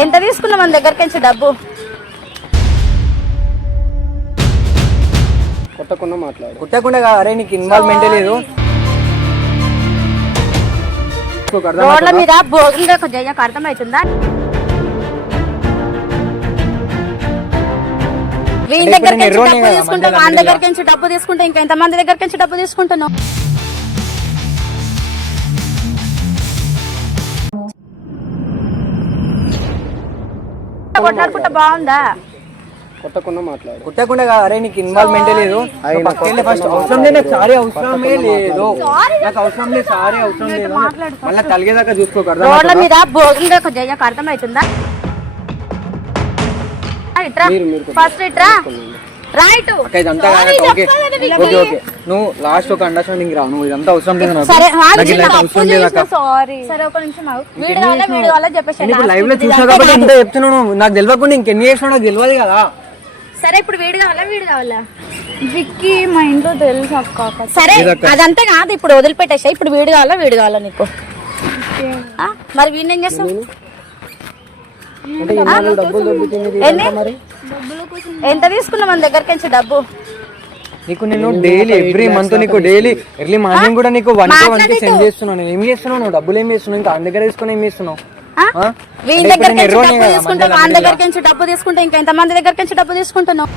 ఎంత తీసుకున్నావు మన దగ్గరికి నుంచి డబ్బు? కొట్టకుండా మాట్లాడు. కుట్టకుండా అరే నీకు ఇన్వాల్వ్మెంటే లేదు. రోడ్ల మీద భోగిగా కొంచెం అర్థమవుతుందా అంటే దగ్గరికి డబ్బు తీసుకుంటా మధ్యలో. దగ్గరికి నుంచి డబ్బు తీసుకుంటా ఇంకా ఎంత మంది దగ్గరికి నుంచి డబ్బు తీసుకుంటున్నావు? కొట్లాడుకుంటా బాగుందా? కొట్టకుండా మాట్లాడు. కుట్టకుండా కాదు, అరే నీకు ఇన్వాల్వ్మెంటే లేదు. ఫస్ట్ అవసరం లేదు. నాకు సారీ అవసరమే లేదు. నాకు అవసరం లేదు. సారీ అవసరం లేదు. మళ్ళీ తలిగేదాకా చూసుకోక. అర్థం రోడ్ల మీద భోగిగా కొంచెం అర్థమవుతుందా? ఇట్రా. ఫస్ట్ ఇట్రా. రైట్ అక్క ఇదంతా కాదు ఓకే ఓకే ఓకే. నువ్వు లాస్ట్ ఒక అండర్స్టాండింగ్ రా నువ్వు ఇదంతా అవసరం లేదు నాకు. సరే అవసరం లేదు సారీ సరే ఒక నిమిషం ఆగు. వీడి కావాలా వీడి కావాలా చెప్పేసి లైవ్లో చూసా కాబట్టి ఎంత చెప్తున్నాను నాకు తెలియకుండా ఇంకెన్ని చేసినా నాకు తెలియదు కదా. సరే ఇప్పుడు వీడి కావాలా వీడి కావాలా? విక్కీ మా ఇంట్లో తెలుసు అక్క సరే అదంతా కాదు ఇప్పుడు వదిలిపెట్టేసా. ఇప్పుడు వీడి కావాలా వీడి కావాలా నీకు? ఆ? మరి వీడిని ఏం చేస్తావు? ఎంత తీసుకున్నావు మన దగ్గరికి నుంచి డబ్బు? నీకు నేను డైలీ ఎవ్రీ మంత్ నీకు డైలీ ఎర్లీ మార్నింగ్ కూడా నీకు one K one K send చేస్తున్నాను నేను ఏం చేస్తున్నావు? నువ్వు డబ్బులు ఏం చేస్తున్నావు? ఇంకా ఆయన దగ్గర తీసుకుని ఏం చేస్తున్నావు? నుంచి ఎర్రోనే డబ్బు కదా, తీసుకుంటా మధ్యలో వాని మధ్యలో. దగ్గరికి నుంచి డబ్బు తీసుకుంటా ఇంకా ఎంత మంది దగ్గరికి నుంచి డబ్బు తీసుకుంటున్నావు?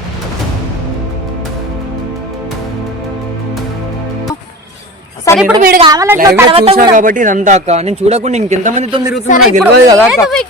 సరే ఇప్పుడు వీడు కావాలంటే కాబట్టి ఇదంతా అక్క. నేను చూడకుండా ఇంకెంత మందితో తిరుగుతున్నా తెలియదు కదా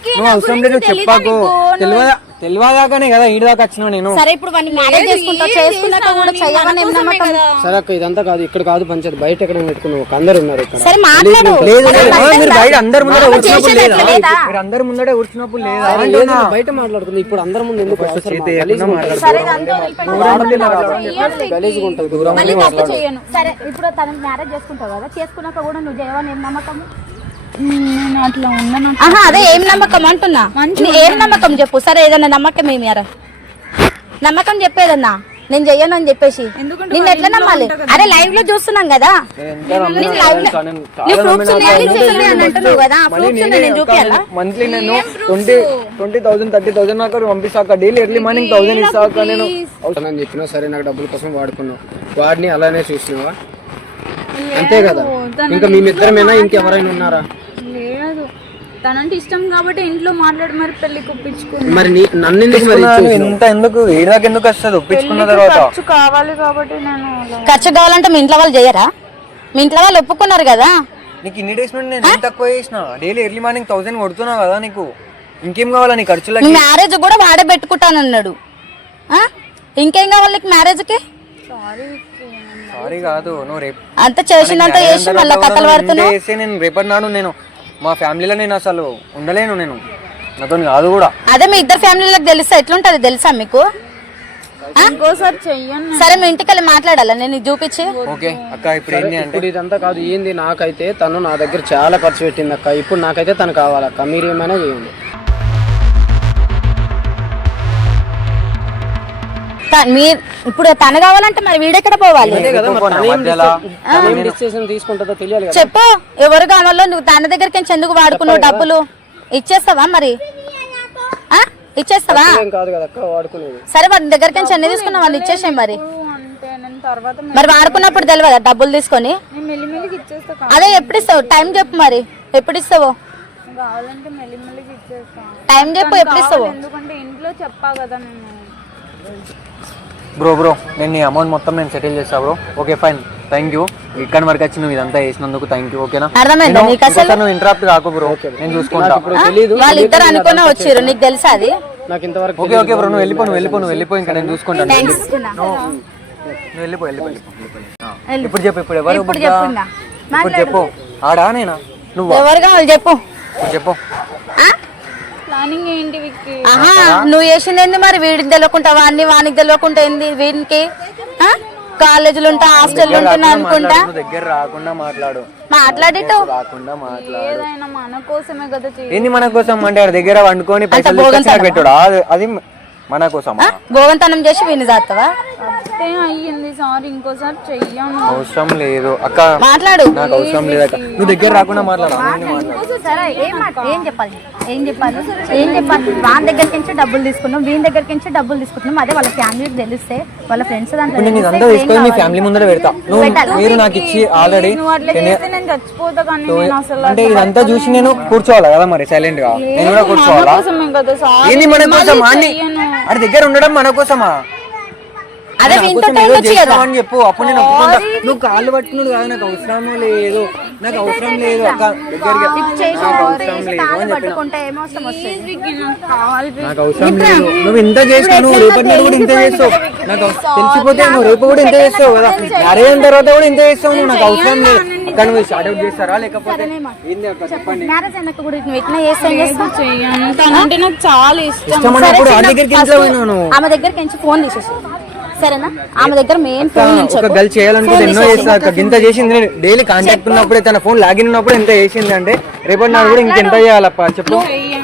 నువ్వు అవసరం లేదు చెప్పాకు? తెలియదా? తెలియదాకానే కదా ఈడి దాకా వచ్చినావు నేను. సరే ఇప్పుడు వాడిని మ్యారేజ్ చేసుకుంటా చేసుకున్నాక కూడా చెయ్యమని ఏం నమ్మకం. సరే అక్క ఇదంతా కాదు ఇక్కడ కాదు పంచాయతీ. బయట ఎక్కడ పెట్టుకున్నావు ఒక అందరు ఉన్నారు ఇక్కడ. సరే మాట్లాడు. లేదు మనం లేదు, ఆ, బయట మీరు ఉందా? బయట అందరు ముందర చేసేది లేదా? లేదా? మీరు అందరు ముందరే ఊడ్చినప్పుడు లేదా? లేదు, అంటున్నా. బయట మాట్లాడుకుంది ఇప్పుడు అందరి ముందు ఎందుకు అవసరమా? చేతి గలీజ్గా ఏమన్నా ఉంటుంది. సరే ఇదంతా వదిలిపెట్టు. గలీజ్గా ఉంటుంది దూరం మళ్ళీ తప్పు చేయను సరే ఇప్పుడు తన మ్యారేజ్ చేసుకుంటావు కదా చేసుకున్నాక కూడా నువ్వు చేయవని ఏం నమ్మకం నేను అట్లా ఉన్నాను ఆహా అదే ఏం నమ్మకం అంటున్నా? ఏం నమ్మకం చెప్పు? సరే ఏదన్నా నమ్మకం ఏమి అరా? నమ్మకం చెప్పేదన్నా. నేను చెయ్యను అని చెప్పేసి. నిన్ను ఎట్లా నమ్మాలి? అరే లైవ్లో చూస్తున్నాం కదా. నేను లో- నేను నీ ఉన్నాయి, అని అంటున్నావు కదా. నేనే నేను మంత్లీ నేను twenty twenty thousand thirty thousand నాకు పంపిస్తాక డైలీ ఎర్లీ మార్నింగ్ థౌసండ్ ఇస్తాక నేను అవసరం అని చెప్పినా సరే నాకు డబ్బుల కోసం వాడుకున్నావు. వాడిని అలానే చూసినావా? అంతే కదా. ఇంకా మేమిద్దరమేనా ఇంకెవరైనా ఉన్నారా? లేదు తనంటే ఇష్టం కాబట్టి ఇంట్లో మాట్లాడి మరి పెళ్ళి కుప్పించుకుని మరి నీ నన్ను ఎందుకు మరి ఎందుకు? ఏడాకి ఎందుకు వస్తుంది? ఒప్పించుకున్న తర్వాత. ఖర్చు కావాలి కాబట్టి నేను అలా ఖర్చు కావాలంటే మీ ఇంట్లో వాళ్ళు చేయరా? మీ ఇంట్లో వాళ్ళు ఒప్పుకున్నారు కదా? నీకు ఇన్ని డేస్ నుండి నేను ఏం తక్కువ చేసిన? డైలీ ఎర్లీ మార్నింగ్ థౌసండ్ కొడుతున్నావు కదా నీకు. ఇంకేం కావాలా నీ ఖర్చులకి? మీ మ్యారేజ్ కూడా వాడే పెట్టుకుంటానన్నాడు ఆ? ఇంకేం కావాలి నీకు మ్యారేజ్కి? సారీ కాదు నువ్వు రేపు అంత చేసినంత చేసి మళ్ళీ కథలు పడుతున్నావు? చేస్తే నేను రేపటి నాడు నేను మా ఫ్యామిలీలో నేను అసలు ఉండలేను నేను. నాతో కాదు కూడా. అదే మీ ఇద్దరు ఫ్యామిలీలకు తెలుసా? ఎట్లుంటది తెలుసా మీకు? ఆ? ఇంకోసారి చెయ్యను సరే మీ ఇంటికి వెళ్ళి మాట్లాడాలా? నేను ఇది చూపించి. ఓకే అక్క ఇప్పుడు ఏంటి అంటే? ఇప్పుడు ఇదంతా కాదు ఏంది నాకైతే తను నా దగ్గర చాలా ఖర్చు పెట్టింది అక్క. ఇప్పుడు నాకైతే తను కావాలక్క. మీరు ఏమైనా చేయండి. మీ ఇప్పుడు తను కావాలంటే మరి వీడెక్కడ పోవాలి? మరి చెప్పు ఎవరు కావాలో నువ్వు తన దగ్గరికి ఎందుకు వాడుకున్నావు డబ్బులు? ఇచ్చేస్తావా మరి? ఆ? ఇచ్చేస్తావా? సరే వాడి దగ్గరికి నుంచి ఎన్ని తీసుకున్నావు వాళ్ళు ఇచ్చేసాయి మరి. మరి వాడుకున్నప్పుడు తెలియదా డబ్బులు తీసుకొని? అదే ఎప్పుడు ఇస్తావు? టైం చెప్పు మరి. ఎప్పుడు ఇస్తావు? టైం చెప్పు ఎప్పుడు ఇస్తావు? ఎందుకంటే ఇంట్లో చెప్పా కదా నేను. బ్రో బ్రో నేను నీ అమౌంట్ మొత్తం నేను సెటిల్ చేస్తా bro okay fine thank you ఇక్కడి వరకు వచ్చి నువ్వు ఇదంతా చేసినందుకు థ్యాంక్ యూ ఓకేనా అర్థమైందా? నేను నీకు అసలు ఇంకోసారి నువ్వు ఇంటరాప్ట్ కాకు బ్రో నేను చూసుకుంటా. ఇప్పుడు తెలియదు వాళ్ళిద్దరు అనుకునే వచ్చిర్రు. నీకు తెలుసా అది? నాకు ఇంతవరకు ఓకే ఓకే బ్రో నువ్వు వెళ్ళిపో నువ్వు వెళ్ళిపో నువ్వు వెళ్ళిపో. ఇంకా నేను చూసుకుంటాను నువ్వు వెళ్ళిపో వెళ్ళిపో వెళ్ళిపో. ఆ. ఇప్పుడు చెప్పు ఇప్పుడు ఎవరు ఇప్పుడు చెప్పు ఆడా నేనా? నువ్వు? ఎవరు కావాలి చెప్పు. ఇప్పుడు చెప్పు. ఆ? ప్లానింగ్ ఏంటి విక్కి? ఆహా నువ్వు చేసింది ఏంది మరి? వీడికి తెలియకుండా వాడిని వానికి తెలియకుండా ఏంది? వీనికి? ఆ? కాలేజీలు ఉంటా హాస్టల్ ఉంటున్నా అనుకుంటా? దగ్గర రాకుండా మాట్లాడు. మాట్లాడిట్టు? రాకుండా మాట్లాడు. ఏదైనా మన కోసమే కదా చెయ్యి ఏంది మన కోసం అంటే దగ్గర వండుకొని పైసలు పెట్టుడా అది- అది మన కోసం భోగంతనం చేసి వీని చేస్తావా అంతే అయ్యింది సారీ ఇంకోసారి చెయ్యను. అవసరం లేదు. అక్క మాట్లాడు. నాకు అవసరం లేదు అక్క. నువ్వు దగ్గర రాకుండా మాట్లాడు. సరే ఏం మాట ఏం చెప్పాలి? ఏం చెప్పాలి? ఏం చెప్పాలి? వాని దగ్గరికి నుంచి డబ్బులు తీసుకున్నాం వీని దగ్గరికి నుంచి డబ్బులు తీసుకుంటున్నాం. అదే వాళ్ళ ఫ్యామిలీకి తెలిస్తే వాళ్ళ ఫ్రెండ్స్ దాంట్లో ఇప్పుడు నేను తెలిస్తే ఇదంతా ఏం తీసుకొని మీ కావాలి? ఫ్యామిలీ ముందర పెడతా. నువ్వు పెట్టాలా? మీరు నాకు ఇచ్చి ఆల్రెడీ నువ్వు అట్లా చేస్తే నేను చచ్చిపోతా కానీ నేను అసలు అంటే ఇదంతా చూసి నేను కూర్చోవాలా? కదా మరి సైలెంట్గా. నేను కూడా కూర్చోవాలా? కోసమే కదా సారీ? ఏంది మన కోసమా? అన్ని అడి దగ్గర ఉండడం మన కోసమా? అదే టైం వచ్చు కదా. అని చెప్పు. అప్పుడు నేను ఒప్పుకుంటా. నువ్వు కాళ్ళు పట్టుకున్నాడు కాదు నాకు అవసరం లేదు. నాకు అవసరం లేదు. అక్క నాకు అవసరం లేదు అని చెప్పిన. నాకు అవసరం నువ్వు ఇంత చేస్తావు నువ్వు రేపటి నాడు కూడా ఇంత చేస్తావు? నాకు తెలిసిపోతే నువ్వు రేపు కూడా ఇంత చేస్తావు కదా. మ్యారేజ్ అయిన తర్వాత కూడా ఇంత చేస్తావు నువ్వు నాకు అవసరం లేదు. అక్క నువ్వు స్టార్ట్ అవుట్ చేస్తారా లేకపోతే ఏంది అక్క చెప్పండి. మ్యారేజ్ అయినాక కూడా నువ్వు ఇట్లా చేస్తే ఏం చేస్తావు? చెయ్యను తనంటే నాకు చాలా ఇష్టం. ఇష్టం అన్నప్పుడు ఆ దగ్గరికి ఇంట్లో పోయినాను ఆమె దగ్గరికి నుంచి ఫోన్ తీసేసి సరేనా? ఆమె దగ్గర మెయిన్ ఫోన్ నుంచి ఒక గర్ల్ చేయాలనుకుంటే ఎన్నో చేస్తా ఇంత చేసింది నేను. డైలీ కాంటాక్ట్ ఉన్నప్పుడే తన ఫోన్ లాగిన్ ఉన్నప్పుడు ఎంత చేసింది అంటే రేపటి నాడు కూడా ఇంకెంత చేయాలప్ప? చెప్పు.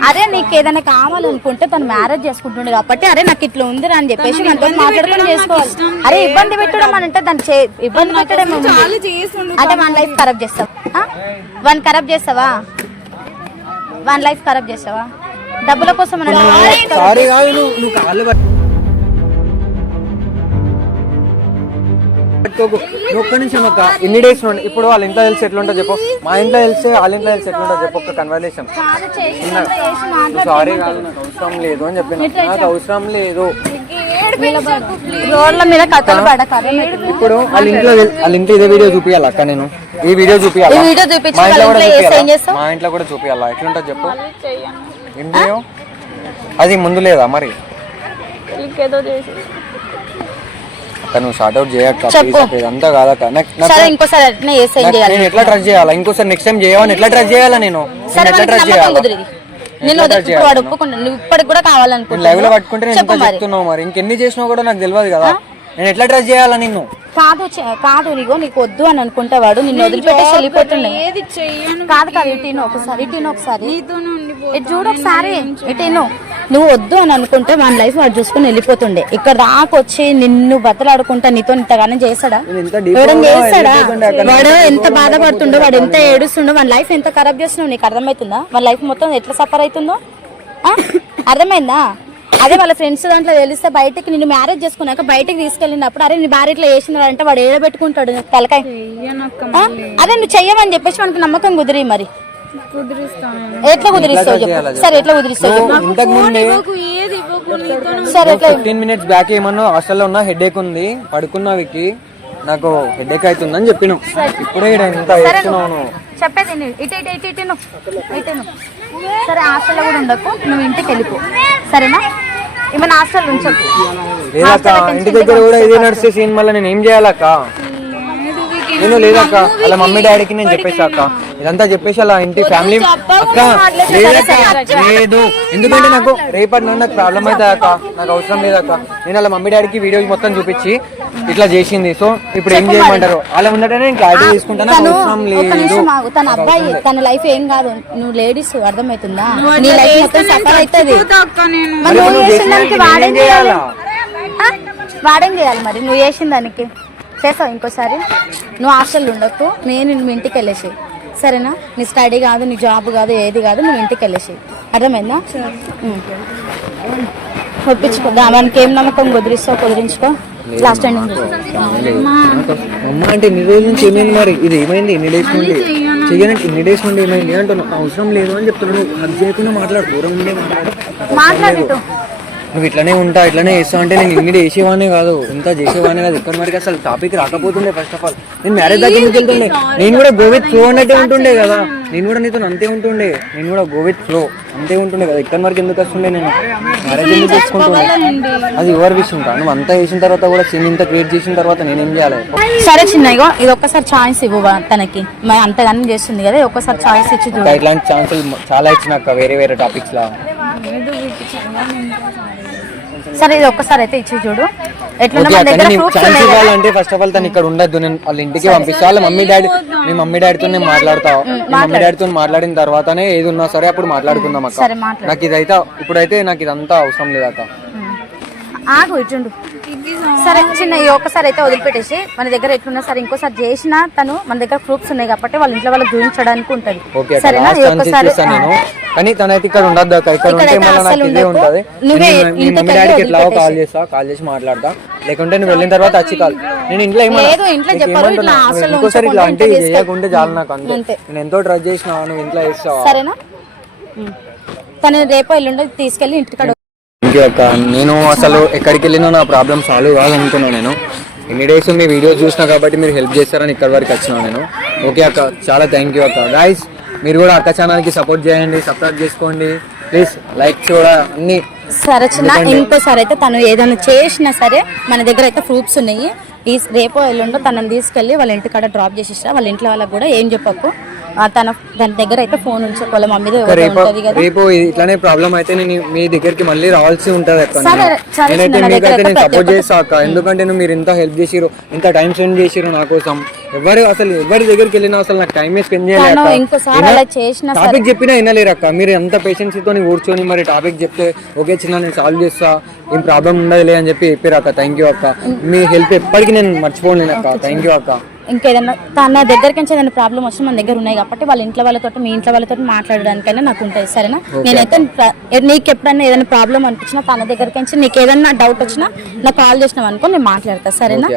అరే నీకు ఏదైనా కావాలనుకుంటే తను మ్యారేజ్ చేసుకుంటుండే కాబట్టి అరే నాకు ఇట్లా ఉందిరా అని చెప్పేసి మనతో మాట్లాడుకొని చేసుకోవాలి. అరే ఇబ్బంది పెట్టడం అని అంటే దాన్ని చే- ఇబ్బంది పెట్టడం అంటే వన్ లైఫ్ ఖరాబ్ చేస్తావా? వన్ ఖరాబ్ చేస్తావా? వన్ లైఫ్ ఖరాబ్ చేస్తావా? డబ్బుల కోసం నువ్వు ఒక్క నిమిషం అక్క. ఎన్ని డేస్ నుండి ఇప్పుడు వాళ్ళ ఇంట్లో తెలిసి ఎట్లుంటో చెప్పు. మా ఇంట్లో తెలిస్తే వాళ్ళ ఇంట్లో తెలిసి ఎట్లుంటో చెప్పు ఒక్క కన్వర్సేషన్ సారీ కాదు నాకు అవసరం లేదు అని చెప్పిన. నాకు అవసరం లేదు. రోడ్ల మీద కథలు పడక ఇప్పుడు వాళ్ళ ఇంట్లో వాళ్ళ ఇంట్లో ఇదే వీడియో చూపియాలి అక్క నేను? ఈ వీడియో చూపియాలి? ఈ వీడియో చూపించి మా ఇంట్లో కూడా చూపియాలా? చేస్తావు? మా ఇంట్లో కూడా చూపియాలా? ఎట్లుంటో చెప్పు. అది ముందు లేదా మరి? ఇంకేదో చేసి అక్క నువ్వు షార్ట్ అవుట్ చేయక్క ఇదంతా కాదక్క ఇంకోసారి నేను ఎట్లా ట్రస్ట్ చేయాలా? ఇంకోసారి నెక్స్ట్ టైం చేయవని ఎట్లా ట్రస్ట్ చేయాలా నేను? ఎట్లా ట్రస్ట్ చేయాలా? నేను ఇప్పటికి కూడా లైవ్లో పట్టుకుంటే నేను మరి. చెప్తున్నావు మరి. ఇంకెన్ని చేసినా కూడా నాకు తెలియదు కదా. నేను ఎట్లా ట్రస్ట్ చేయాలా నిన్ను? కాదు కాదు నీగో నీకు వద్దు అని అనుకుంటే వాడు నిన్ను వదిలిపెట్టేసి వెళ్ళిపోతున్నాయి ఏది చెయ్యను కాదు కాదు ఇటీను ఒకసారి ఇటీను ఒకసారి. నీతోనే ఉండిపో ఇటు చూడు ఒకసారి. ఇటీను నువ్వు వద్దు అని అనుకుంటే మన లైఫ్ వాడు చూసుకుని వెళ్ళిపోతుండే. ఇక్కడ దాకా వచ్చి నిన్ను బతలాడుకుంటా నీతో ఇంతగానే నేను గా చేస్తాడా. వాడు ఎంత బాధపడుతుండో వాడు ఎంత ఏడుస్తుండో మన లైఫ్ ఎంత ఖరాబ్ చేస్తున్నావు నీకు అర్థమవుతుందా? మన లైఫ్ మొత్తం ఎట్లా సఫర్ అవుతుందో? ఆ? అర్థమైందా? అదే వాళ్ళ ఫ్రెండ్స్ దాంట్లో తెలిస్తే బయటకి నిన్ను మ్యారేజ్ చేసుకున్నాక బయటకి తీసుకెళ్ళినప్పుడు అరే నీ భార్య ఇట్లా చేసినాడు అంటే వాడు ఏడబెట్టుకుంటాడు తలకాయ? అదే నువ్వు చెయ్యమని చెప్పేసి మనకి నమ్మకం కుదిరి మరి. ఎట్లా కుదిరిస్తావు చెప్పు. సరే ఎట్లా కుదిరిస్తావు ఇంతకు ముందే సరే ఎట్లా ఫిఫ్టీన్ మినిట్స్ బ్యాక్ ఏమన్నా హాస్టల్లో ఉన్న హెడ్ ఏక్ ఉంది పడుకున్న వికి నాకు హెడ్ ఏక్ అవుతుందని చెప్పిన. ఇప్పుడే ఇంత చేస్తున్నావు నువ్వు. చెప్పేది నీ- ఇటు ఇటు ఇటు ఇటు. ఇటు. సరే హాస్టల్లో కూడా ఉండకు నువ్వు ఇంటికి వెళ్ళిపో. సరేనా? ఏమైనా హాస్టల్ ఉంచకు. లేదక్క ఇంటి దగ్గర కూడా ఇదే నడిస్తే సీన్ మళ్ళీ నేను ఏం చేయాలక్క? నేను లేదక్క అలా మమ్మీ డాడీకి నేను చెప్పేసాక ఇదంతా చెప్పేసి అలా ఇంటి ఫ్యామిలీ అక్క లేదక్క లేదు ఎందుకంటే నాకు రేపటి నుండి నాకు ప్రాబ్లం అవుతుంది అక్క. నాకు అవసరం లేదక్క నేను అలా మమ్మీ డాడీకి వీడియో మొత్తం చూపించి ఇట్లా చేసింది. సో ఇప్పుడు ఏం చేయమంటారు? అలా ఉండటనే నేను క్లారిటీ తీసుకుంటాను. అవసరం లేదు. తన అబ్బాయి తన లైఫ్ ఏం కాదు. నువ్వు లేడీస్ అర్థమవుతుందా? నీ లైఫ్ మొత్తం సఫర్ అవుతుంది. అక్క నేను. మరి మరి నువ్వు చేసిన దానికి వాడేం చేయాలి? వాడేం చేయాలి మరి? నువ్వు చేసిన దానికి? చేస్తావు ఇంకోసారి? నువ్వు హాస్టల్ ఉండకు నేను నువ్వు ఇంటికి వెళ్ళేసి. సరేనా? నీ స్టడీ కాదు నీ జాబ్ కాదు ఏది కాదు నువ్వు ఇంటికి వెళ్ళేసి. అర్థమైందా. ఒప్పించుకో. దానికి ఏం నమ్మకం? కుదిరిస్తావు? కుదిరించుకో. లాస్ట్ ఎండింగ్ అమ్మ. అంటే ఇన్ని రోజుల నుంచి ఏమైంది మరి? ఇది ఏమైంది? ఇన్ని డేస్ నుండి. ఇన్ని డేస్ నుండి ఏమైంది? అవసరం లేదు అని చెప్తున్నాను. హక్ చేయకుండా మాట్లాడు దూరం మాట్లాడు. మాట్లాడిటు నువ్వు ఇట్లనే ఉంటా ఇట్లనే చేస్తావు అంటే నేను ఇన్ని చేసేవానే కాదు. ఇంత చేసేవానే కాదు. ఇక్కడ వరకు అసలు టాపిక్ రాకపోతుండే ఫస్ట్ ఆఫ్ ఆల్ నేను మ్యారేజ్ దగ్గర ఎందుకు వెళ్తుండే. నేను కూడా గోవిత్ ఫ్లో అన్నట్టే ఉంటుండే కదా. నేను కూడా నీతో అంతే ఉంటుండే. నేను కూడా గోవిత్ ఫ్లో అంతే ఉంటుండే కదా. ఇక్కడ వరకు ఎందుకు వస్తుండే నేను? మ్యారేజ్ ఎందుకు చేసుకుంటుండే? అది ఎవరి విషయం కా నువ్వు అంతా చేసిన తర్వాత కూడా సీన్ ఇంత క్రియేట్ చేసిన తర్వాత నేనేం చేయాలి? సరే చిన్నగా ఇది ఒక్కసారి ఛాయిస్ ఇవ్వు తనకి. అంతగానే చేస్తుంది కదా ఒక్కసారి ఛాయిస్ ఇచ్చి ఇట్లాంటి ఛాన్సులు చాలా ఇచ్చినాక వేరే వేరే టాపిక్స్ లా. సరే ఇది ఒక్కసారి అయితే ఇచ్చి చూడు. ఎట్లా మన దగ్గర ప్రూఫ్స్ ఉన్నాయి. కదా? ఫస్ట్ ఆఫ్ ఆల్ తను ఇక్కడ ఉండద్దు. నేను వాళ్ళ ఇంటికి పంపిస్తా. వాళ్ళ మమ్మీ డాడీ మీ మమ్మీ డాడీతో నేను మాట్లాడతా. మీ మమ్మీ డాడీతో మాట్లాడిన తర్వాతనే ఏది ఉన్నా సరే అప్పుడు మాట్లాడుకుందాం అక్క. సరే మాట్లాడు. నాకు ఇదైతే ఇప్పుడైతే నాకు ఇదంతా అవసరం లేదు అక్క. ఆగు ఇటుండు సరే చిన్న ఈ ఒక్కసారి అయితే వదిలిపెట్టేసి మన దగ్గర ఎట్లున్నా సరే ఇంకోసారి చేసినా తను మన దగ్గర ప్రూఫ్స్ ఉన్నాయి కాబట్టి వాళ్ళ ఇంట్లో వాళ్ళకి చూపించడానికి ఉంటది. ఓకే అక్క సరేనా? ఈ ఛాన్స్ ఒక్కసారి నేను. కానీ తనైతే ఇక్కడ ఉండద్దు అక్క. ఇక్కడ ఉంటే మళ్ళీ నాకు ఇదే. ఉంటది. మీ మమ్మీ డాడీకి ఎట్లాగో కాల్. చేస్తా కాల్ చేసి మాట్లాడతా. లేకుంటే నువ్వు వెళ్ళిన తర్వాత వచ్చి కాల్ నేను ఇంట్లో ఏమన్నా ఇంకోసారి ఇట్లా అంటే చాలు నాకు అంతే. నేను ఎంతో ట్రై చేసినా నువ్వు ఇంట్లో సరేనా? ఉం. తను రేపో ఎల్లుండో తీసుకెళ్ళి ఇంటికాడ థ్యాంక్ యూ అక్క. నేను అసలు ఎక్కడికి వెళ్ళినా నా ప్రాబ్లం సాల్వ్ కాదు అనుకున్నాను నేను. ఎన్ని డేస్ మీ వీడియోస్ చూసినా కాబట్టి మీరు హెల్ప్ చేస్తారని ఇక్కడ వరకు వచ్చినా నేను. ఓకే అక్క. చాలా థ్యాంక్ యూ అక్క. గాయస్ మీరు కూడా అక్క ఛానల్కి సపోర్ట్ చేయండి సబ్స్క్రైబ్ చేసుకోండి. ప్లీజ్ లైక్స్ కూడా అన్ని సరే చిన్న ఇంకోసారి అయితే తను ఏదైనా చేసినా సరే మన దగ్గర అయితే ప్రూఫ్స్ ఉన్నాయి. ఈ రేపో ఎల్లుండో తనని తీసుకెళ్ళి వాళ్ళ ఇంటికాడ డ్రాప్ చేసిస్తా. వాళ్ళ ఇంట్లో వాళ్ళకి కూడా ఏం చెప్పకు. తన దాని దగ్గర అయితే ఫోన్ ఉంచు వాళ్ళ మమ్మీది అక్క, రేపు ఉంటుంది కదా. రేపు ఇట్లానే ప్రాబ్లం అయితే నేను మీ దగ్గరికి మళ్ళీ రావాల్సి ఉంటది నేనైతే మీకైతే నేను సపోర్ట్ అక్క. ఎందుకంటే నువ్వు మీరు ఇంత హెల్ప్ చేసిరు ఇంత టైం స్పెండ్ చేసిరు నా కోసం. ఎవరు అసలు ఎవరి దగ్గరికి వెళ్ళినా అసలు నాకు టైమే స్పెండ్ సరే. టాపిక్ చెప్పినా వినలేరు అక్క. మీరు ఎంత పేషెన్స్తో కూర్చొని మరి టాపిక్ చెప్తే ఓకే చిన్న నేను సాల్వ్ చేస్తా ఏం ప్రాబ్లం ఉండదులే అని చెప్పి చెప్పారు అక్క. థ్యాంక్ యూ అక్క. మీ హెల్ప్ ఎప్పటికీ నేను మర్చిపోలేను అక్క. థ్యాంక్ యూ అక్క. ఇంకేదన్నా తన దగ్గరికి నుంచి ఏదైనా ప్రాబ్లం వచ్చినా మన దగ్గర ఉన్నాయి కాబట్టి వాళ్ళ ఇంట్లో వాళ్ళతో మీ ఇంట్లో వాళ్ళతో మాట్లాడడానికైనా నాకు ఉంటుంది సరేనా? నేనైతే నీకు ఎప్పుడైనా ఏదైనా ప్రాబ్లం అనిపించినా తన దగ్గరికి నుంచి నీకు ఏదైనా డౌట్ వచ్చినా నాకు కాల్ చేసినావు అనుకో నేను మాట్లాడతా. సరేనా?